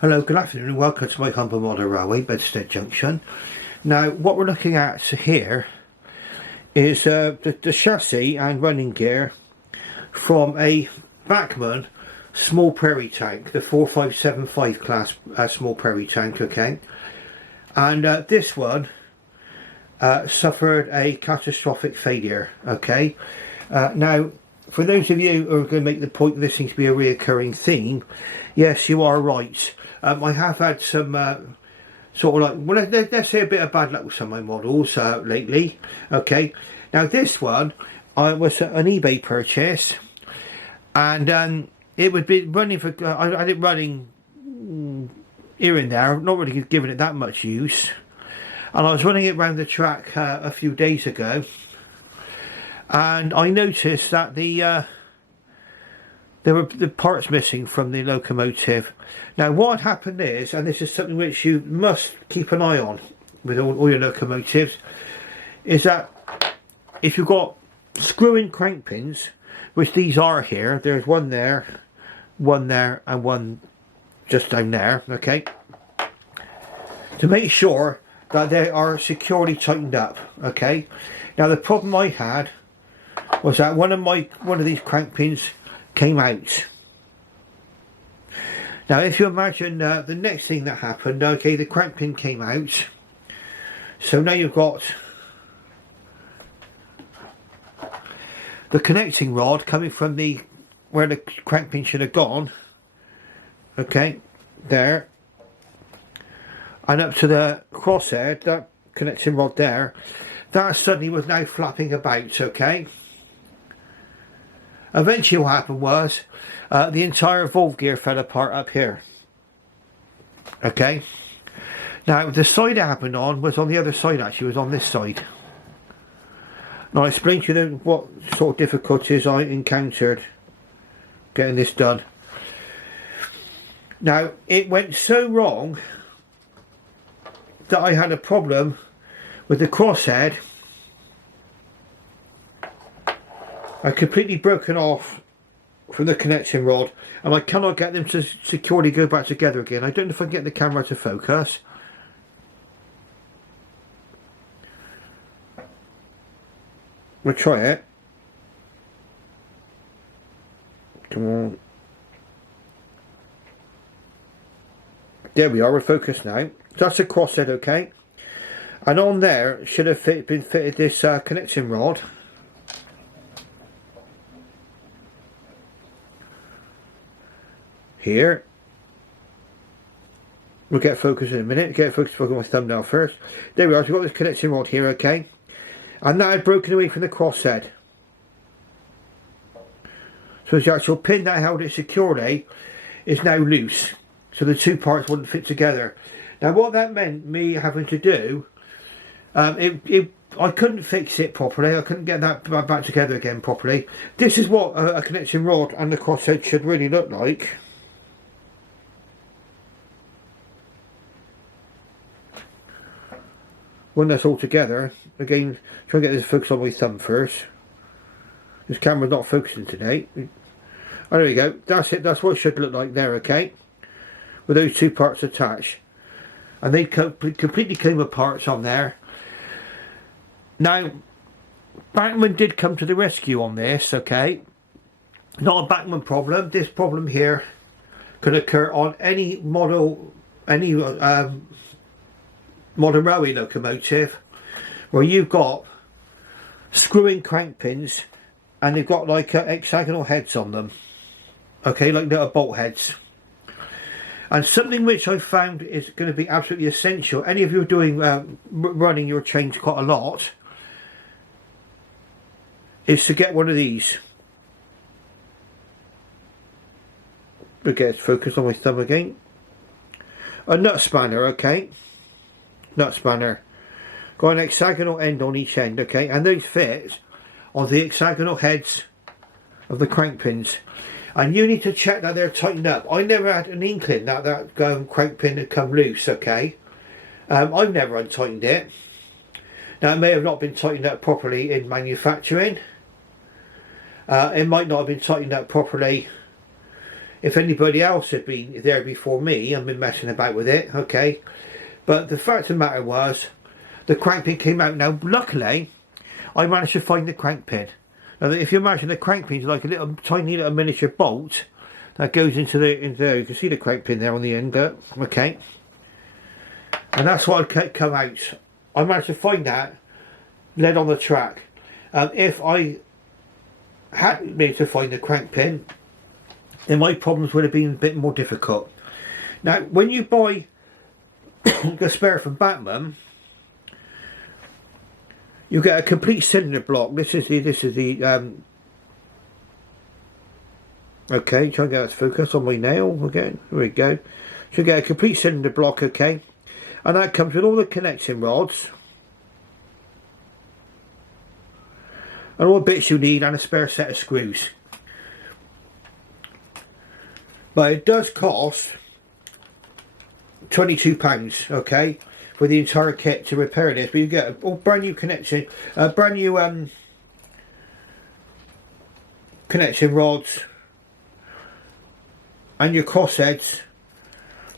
Hello, good afternoon and welcome to my humble model railway, Bedstead Junction. Now what we're looking at here is the chassis and running gear from a Bachmann small Prairie tank, the 4575 class small Prairie tank, okay? And this one suffered a catastrophic failure, okay? Now, for those of you who are going to make the point that this seems to be a reoccurring theme, yes, you are right. I have had some sort of like, well, let's say a bit of bad luck with some of my models lately, okay? Now this one was an eBay purchase, and it would be running for, I had it running here and there, not really giving it that much use. And I was running it around the track a few days ago, and I noticed that there were the parts missing from the locomotive. Now what happened is, and this is something which you must keep an eye on with all your locomotives, is that if you've got screw-in crank pins, which these are here, there's one there, and one just down there, okay, to make sure that they are securely tightened up, okay. Now the problem I had was that one of these crank pins came out. Now if you imagine the next thing that happened, okay, the crank pin came out, so now you've got the connecting rod coming from where the crank pin should have gone, okay, there, and up to the crosshead, that connecting rod there, that suddenly was now flapping about, okay. Eventually what happened was the entire valve gear fell apart up here, okay. Now the side it happened on was on the other side, actually was on this side. Now I explained to you what sort of difficulties I encountered getting this done. Now it went so wrong that I had a problem with the crosshead. I completely broken off from the connecting rod, and I cannot get them to securely go back together again. I don't know if I can get the camera to focus. We'll try it. Come on. There we are, we're focused now. That's a crosshead, okay. And on there should have been fitted this connecting rod. Here. We'll get focus in a minute. Get focus on my thumbnail first. There we are, so we've got this connecting rod here, okay. And that had broken away from the crosshead. So the actual pin that held it securely is now loose. So the two parts wouldn't fit together. Now what that meant me having to do, I couldn't fix it properly. I couldn't get that back together again properly. This is what a connecting rod and the crosshead should really look like. When that's all together, again, try and get this focused on my thumb first. This camera's not focusing today. Oh, there we go. That's it. That's what it should look like there, okay? With those two parts attached. And they completely came apart on there. Now, Bachmann did come to the rescue on this, okay? Not a Bachmann problem. This problem here could occur on any model, any modern railway locomotive where you've got screw-in crank pins and they've got like hexagonal heads on them, okay, like little bolt heads. And something which I found is going to be absolutely essential, any of you are doing running your chains quite a lot, is to get one of these. Again, focus on my thumb again. A nut spanner, okay. Nut spanner. Got an hexagonal end on each end, okay, and those fit on the hexagonal heads of the crank pins. And you need to check that they're tightened up. I never had an inkling that crank pin had come loose, okay. I've never untightened it. Now it may have not been tightened up properly in manufacturing. It might not have been tightened up properly if anybody else had been there before me and been messing about with it, okay. But the fact of the matter was, the crank pin came out. Now, luckily, I managed to find the crank pin. Now, if you imagine the crank pin is like a little tiny little miniature bolt that goes into there. You can see the crank pin there on the end, okay. And that's what had come out. I managed to find that, led on the track. If I hadn't been able to find the crank pin, then my problems would have been a bit more difficult. Now, when you buy the spare from Bachmann, you get a complete cylinder block. This is the okay, try and get that to focus on my nail again. There we go. So you get a complete cylinder block, okay, and that comes with all the connecting rods and all the bits you need and a spare set of screws. But it does cost £22, okay, for the entire kit to repair this. But you get a brand new connection, brand new connection rods, and your crossheads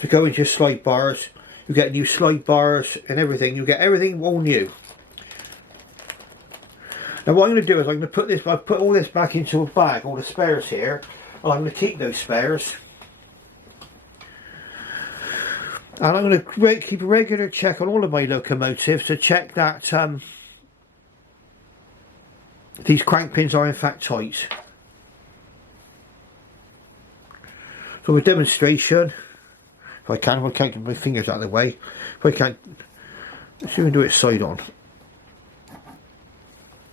to go into your slide bars. You get new slide bars and everything. You get everything all new. Now what I'm going to do is I'm going to put this. I've put all this back into a bag, all the spares here. And I'm going to keep those spares. And I'm going to keep a regular check on all of my locomotives to check that these crank pins are in fact tight. So a demonstration, if I can't get my fingers out of the way. If I can't, let's see if we can do it side on.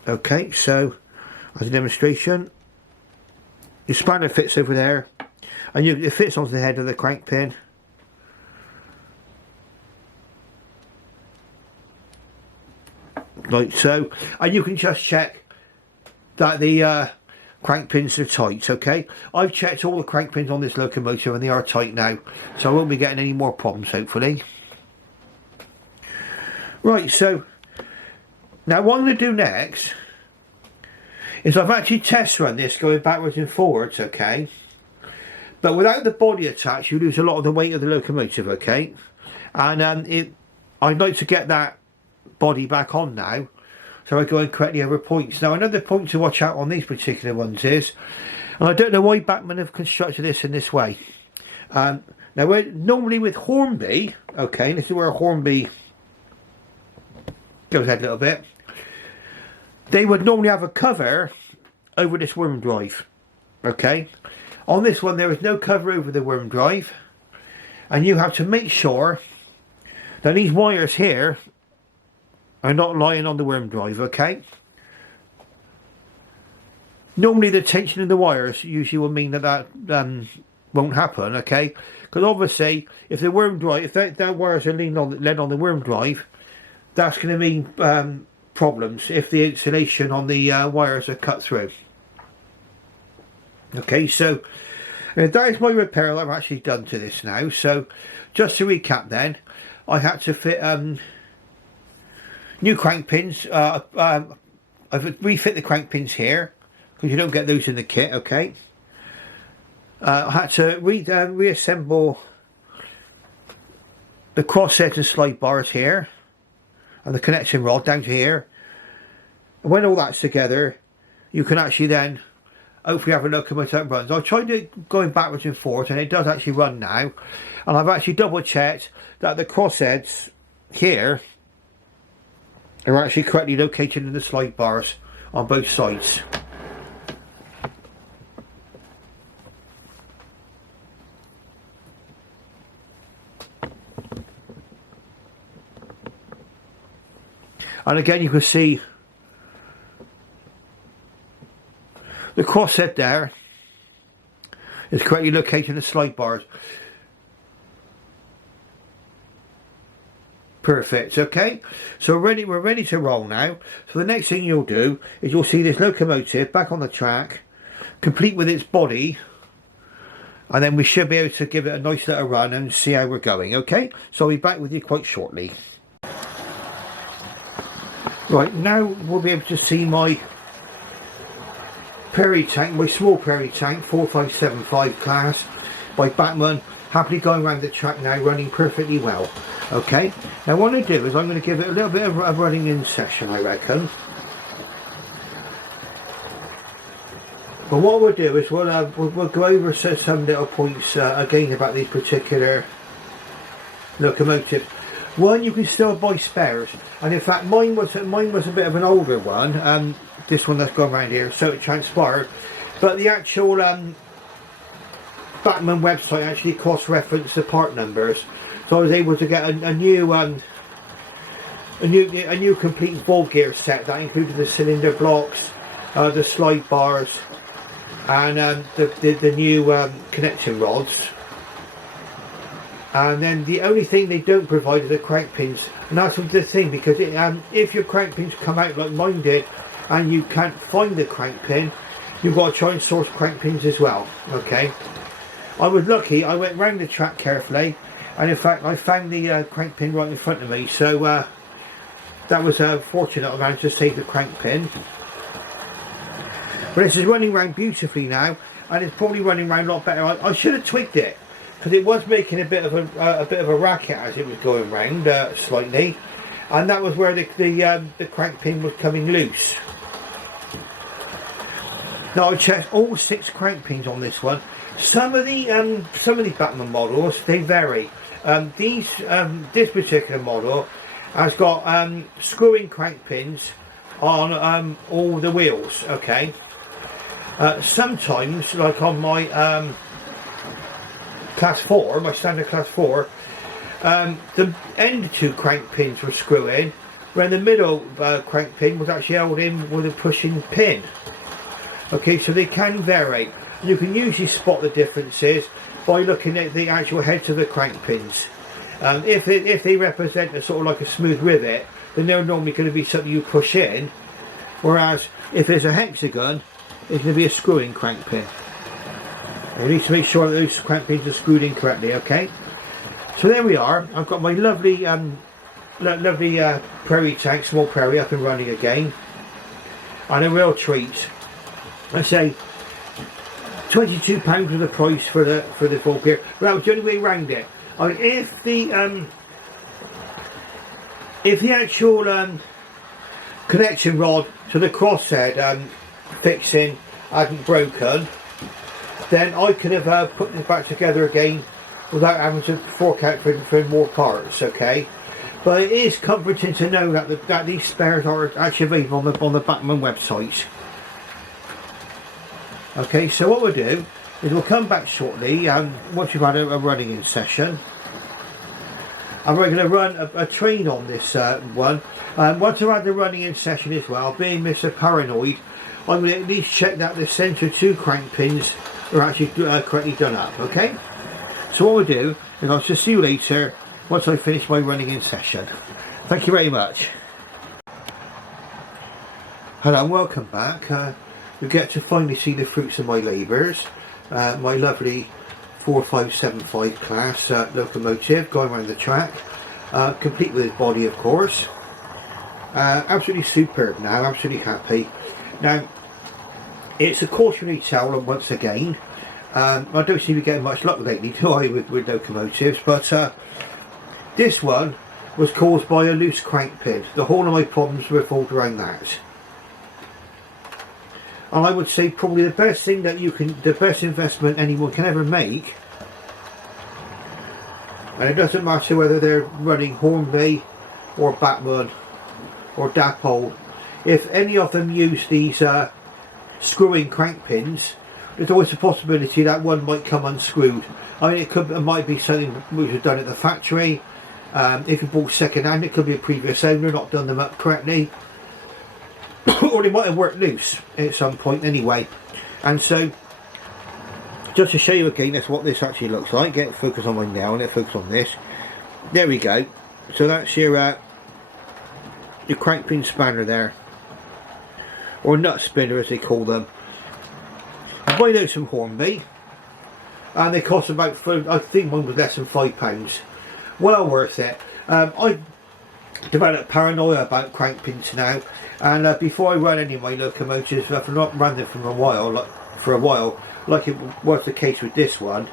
Okay, so as a demonstration, your spanner fits over there, and it fits onto the head of the crank pin. Like so, and you can just check that the crank pins are tight, okay. I've checked all the crank pins on this locomotive and they are tight now, so I won't be getting any more problems, hopefully. Right, so now what I'm going to do next is I've actually test run this going backwards and forwards, okay, but without the body attached you lose a lot of the weight of the locomotive, okay, and I'd like to get that body back on now, so I go and correctly over points. Now another point to watch out on these particular ones is, and I don't know why Bachmann have constructed this in this way. Now normally with Hornby, okay, this is where Hornby goes ahead a little bit, they would normally have a cover over this worm drive, okay. On this one there is no cover over the worm drive, and you have to make sure that these wires here are not lying on the worm drive, okay. Normally the tension in the wires usually will mean that won't happen, okay, because obviously if the worm drive, if that wires are led on the worm drive, that's going to mean problems if the insulation on the wires are cut through. Okay, so that is my repair that I've actually done to this now. So just to recap then, I had to fit new crank pins. I've refit the crank pins here because you don't get those in the kit, okay. I had to reassemble the crossheads and slide bars here and the connection rod down to here. And when all that's together, you can actually then hopefully have a locomotive that runs. I tried it going backwards and forwards and it does actually run now, and I've actually double checked that the crossheads here are actually correctly located in the slide bars on both sides. And again you can see the crosshead there is correctly located in the slide bars. Perfect, okay, so we're ready to roll now. So the next thing you'll do is you'll see this locomotive back on the track, complete with its body, and then we should be able to give it a nice little run and see how we're going, okay. So I'll be back with you quite shortly. Right, now we'll be able to see my Prairie tank, my small Prairie tank, 4575 class. by Bachmann, happily going around the track now, running perfectly well. Okay, now what I'm going to do is I'm going to give it a little bit of a running in session, I reckon. But what we'll do is we'll go over some little points again about these particular locomotives. One, you can still buy spares, and in fact mine was a bit of an older one. This one that's gone around here, so it transpired. But the actual Bachmann website actually cross-referenced the part numbers, so I was able to get a new complete valve gear set that included the cylinder blocks, the slide bars, and the new connection rods. And then the only thing they don't provide are the crank pins, and that's the thing, because if your crank pins come out like mine did and you can't find the crank pin, you've got to try and source crank pins as well. Okay, I was lucky, I went round the track carefully, and in fact I found the crank pin right in front of me, so that was fortunate. I managed to save the crank pin. But this is running around beautifully now, and it's probably running around a lot better. I should have twigged it, because it was making a bit of a racket as it was going round slightly, and that was where the crank pin was coming loose. Now I checked all 6 crank pins on this one. Some of the Bachmann models, they vary. This particular model has got screw-in crank pins on all the wheels. Okay. Sometimes, like on my class 4, my standard class 4, the end 2 crank pins were screw-in, where the middle crank pin was actually held in with a pushing pin. Okay, so they can vary. You can usually spot the differences by looking at the actual heads of the crank pins. If they represent a sort of like a smooth rivet, then they're normally going to be something you push in, whereas if there's a hexagon, it's going to be a screw-in crank pin. You need to make sure that those crank pins are screwed in correctly. Okay, so there we are. I've got my lovely Prairie tank, small Prairie, up and running again, and a real treat. I say £22 was the price for the valve gear. But that was the only way around it. I mean, if the actual connection rod to the crosshead fixing hadn't broken, then I could have put this back together again without having to fork out for more parts. Okay, but it is comforting to know that these spares are actually available on the Bachmann website. Okay, so what we'll do is we'll come back shortly once we've had a running in session, and we're going to run a train on this one. Once I've had the running in session as well, being Mr. Paranoid, I'm going to at least check that the centre 2 crank pins are actually correctly done up. Okay, so what we'll do is I'll just see you later once I finish my running in session. Thank you very much. Hello and welcome back. We get to finally see the fruits of my labours. My lovely 4575 class locomotive going around the track, complete with its body, of course. Absolutely superb now, absolutely happy. Now, it's a cautionary tale once again. I don't seem to be getting much luck lately, do I, with locomotives, but this one was caused by a loose crank pin. The whole of my problems revolved around that. And I would say probably the best investment anyone can ever make, and it doesn't matter whether they're running Hornby or Bachmann or Dapol, if any of them use these screw-in crank pins, there's always a possibility that one might come unscrewed. I mean, it might be something which was done at the factory. If you bought second hand, it could be a previous owner not done them up correctly. Or they might have worked loose at some point anyway. And so, just to show you again, that's what this actually looks like. Get focus on mine now, and let's focus on this. There we go. So that's your crank pin spanner there, or nut spinner as they call them. I buy those from Hornby, and they cost about, I think one was less than £5. Well worth it. I developed paranoia about crank pins now, and before I run any of my locomotives, I've not run them for a while, like it was the case with this one,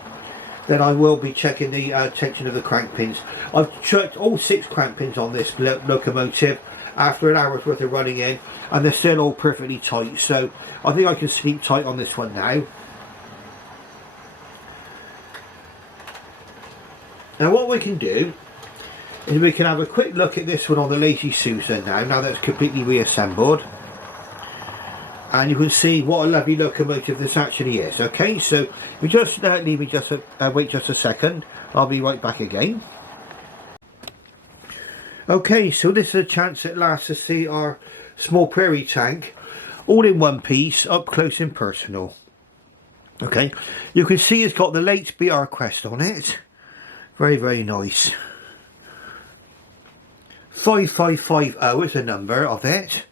then I will be checking the tension of the crank pins. I've checked all 6 crank pins on this locomotive after an hour's worth of running in, and they're still all perfectly tight, so I think I can sleep tight on this one now. Now what we can do is we can have a quick look at this one on the Lazy Susan now that's completely reassembled, and you can see what a lovely locomotive this actually is. Okay, so you just leave me just wait just a second. I'll be right back again. Okay, so this is a chance at last to see our small Prairie tank all in one piece, up close and personal. Okay, you can see it's got the late BR crest on it. Very, very nice. 5550 is the number of it.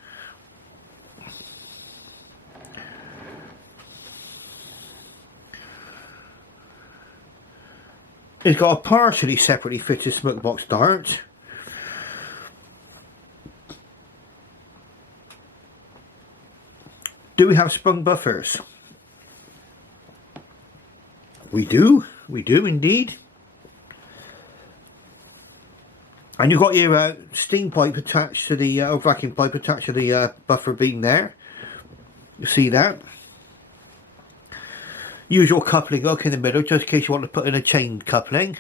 It's got a partially separately fitted smoke box dart. Do we have sprung buffers? We do indeed. And you've got your steam pipe attached to the, or vacuum pipe attached to the buffer beam there. You see that? Usual coupling hook in the middle, just in case you want to put in a chain coupling.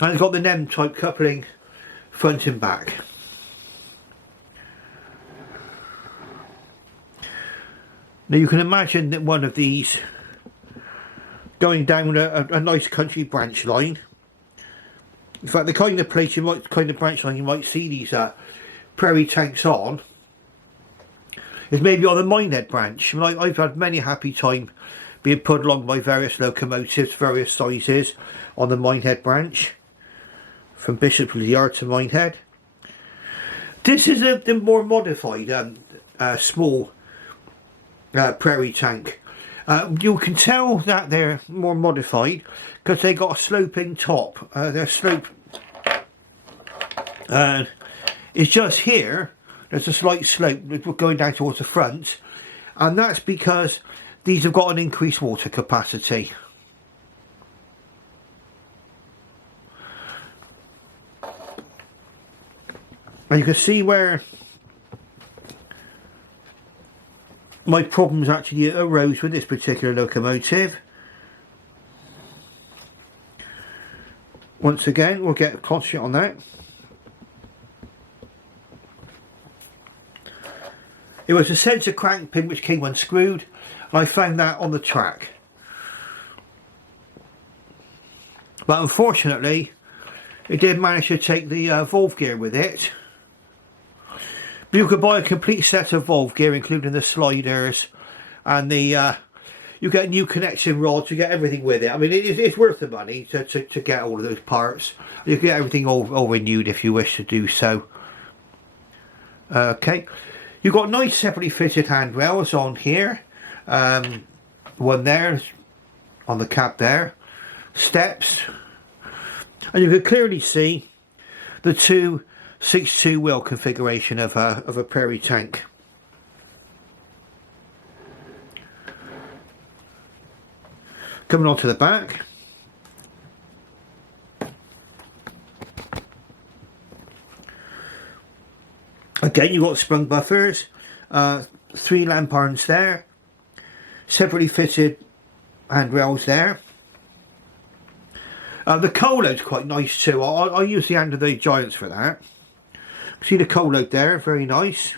And it's got the NEM type coupling front and back. Now you can imagine that one of these going down a nice country branch line. In fact, the kind of place branch line you might see these Prairie tanks on is maybe on the Minehead branch. I mean, I've had many a happy time being put along by various locomotives, various sizes, on the Minehead branch, from Bishop's Yard to Minehead. This is the more modified small Prairie tank. You can tell that they're more modified because they got a sloping top. Their slope is just here. There's a slight slope going down towards the front, and that's because these have got an increased water capacity. And you can see where my problems actually arose with this particular locomotive. Once again, we'll get a close shot on that. It was a sensor crank pin which came unscrewed, and I found that on the track. But unfortunately, it did manage to take the valve gear with it. But you could buy a complete set of valve gear, including the sliders and the you get new connection rods, you get everything with it. I mean, it's worth the money to get all of those parts. You can get everything all renewed if you wish to do so. Okay, you've got nice separately fitted handrails on here. One there on the cab there, steps, and you can clearly see the two 6.2 wheel configuration of a Prairie tank. Coming on to the back, again you've got sprung buffers, 3 lamp arms there, separately fitted handrails there. The coal load's quite nice too. I use the hand of the Giants for that. See the coal load there, very nice.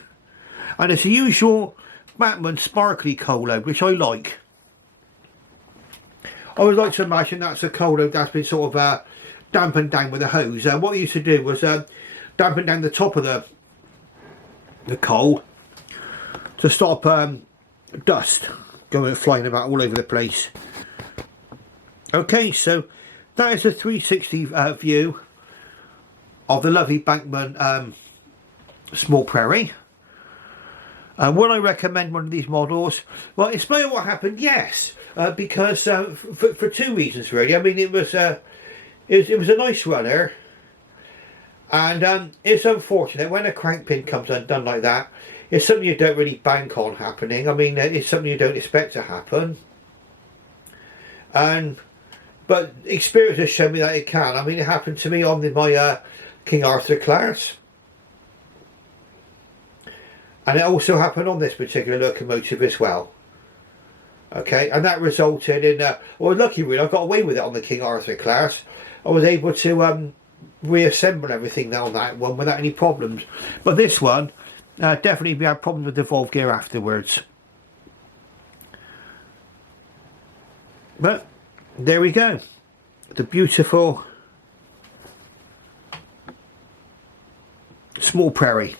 And it's the usual Bachmann sparkly coal load, which I like. I would like to imagine that's a coal load that's been sort of dampened down with a hose. What I used to do was dampen down the top of the coal to stop dust going flying about all over the place. Okay, so that is a 360 view of the lovely Bachmann small Prairie. Would I recommend one of these models? Well, in spite of what happened, yes, because for 2 reasons really. I mean, it was a nice runner, and it's unfortunate when a crank pin comes undone like that. It's something you don't really bank on happening. I mean, it's something you don't expect to happen. But experience has shown me that it can. I mean, it happened to me on my King Arthur class, and it also happened on this particular locomotive as well. Okay, and that resulted in well, lucky really, I got away with it on the King Arthur class. I was able to reassemble everything on that one without any problems. But this one, definitely we had problems with the valve gear afterwards. But there we go, the beautiful small Prairie.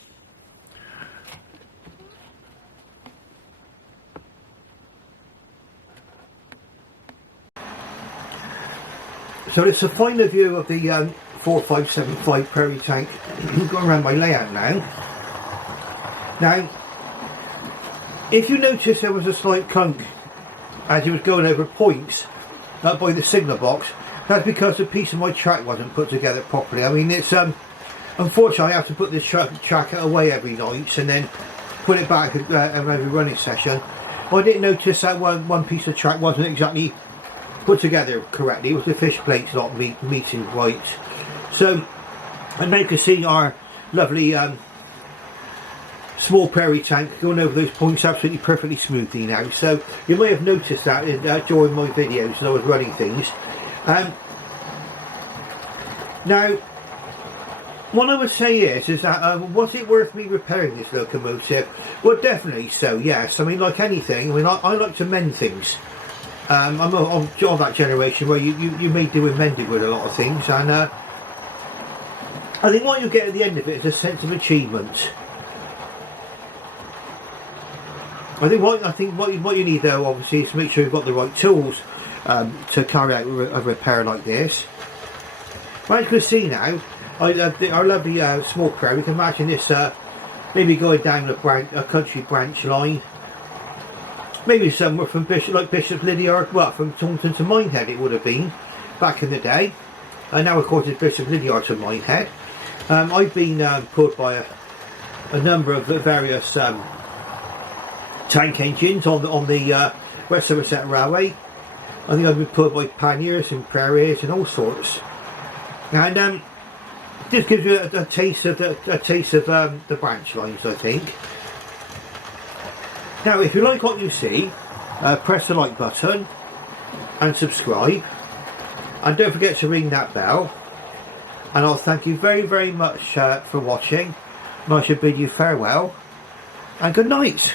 So it's a final view of the 4575 Prairie tank going around my layout now. Now, if you notice there was a slight clunk as he was going over points up by the signal box, that's because a piece of my track wasn't put together properly. I mean, it's unfortunately I have to put this track away every night and then put it back every running session. Well, I didn't notice that one piece of track wasn't exactly put together correctly. It was the fish plates not meeting right. So, and now you can see our lovely small Prairie tank going over those points absolutely perfectly smoothly now. So you may have noticed that during my videos when I was running things. Now, what I would say is that was it worth me repairing this locomotive? Well, definitely so, yes. I mean, like anything, I mean, I like to mend things. I'm of that generation where you may do with mending with a lot of things, and I think what you get at the end of it is a sense of achievement. I think what you need though, obviously, is to make sure you've got the right tools to carry out a repair like this. But as you can see now, our lovely small Prairie, we can imagine this maybe going down a country branch line. Maybe somewhere from Bishop Lydiard, well, from Taunton to Minehead it would have been back in the day. And now of course it's Bishop Lydiard to Minehead. I've been pulled by a number of various tank engines on the West Somerset Railway. I think I've been pulled by panniers and prairies and all sorts. And this gives you a taste of the branch lines, I think. Now, if you like what you see, press the like button and subscribe, and don't forget to ring that bell, and I'll thank you very, very much for watching, and I should bid you farewell and good night.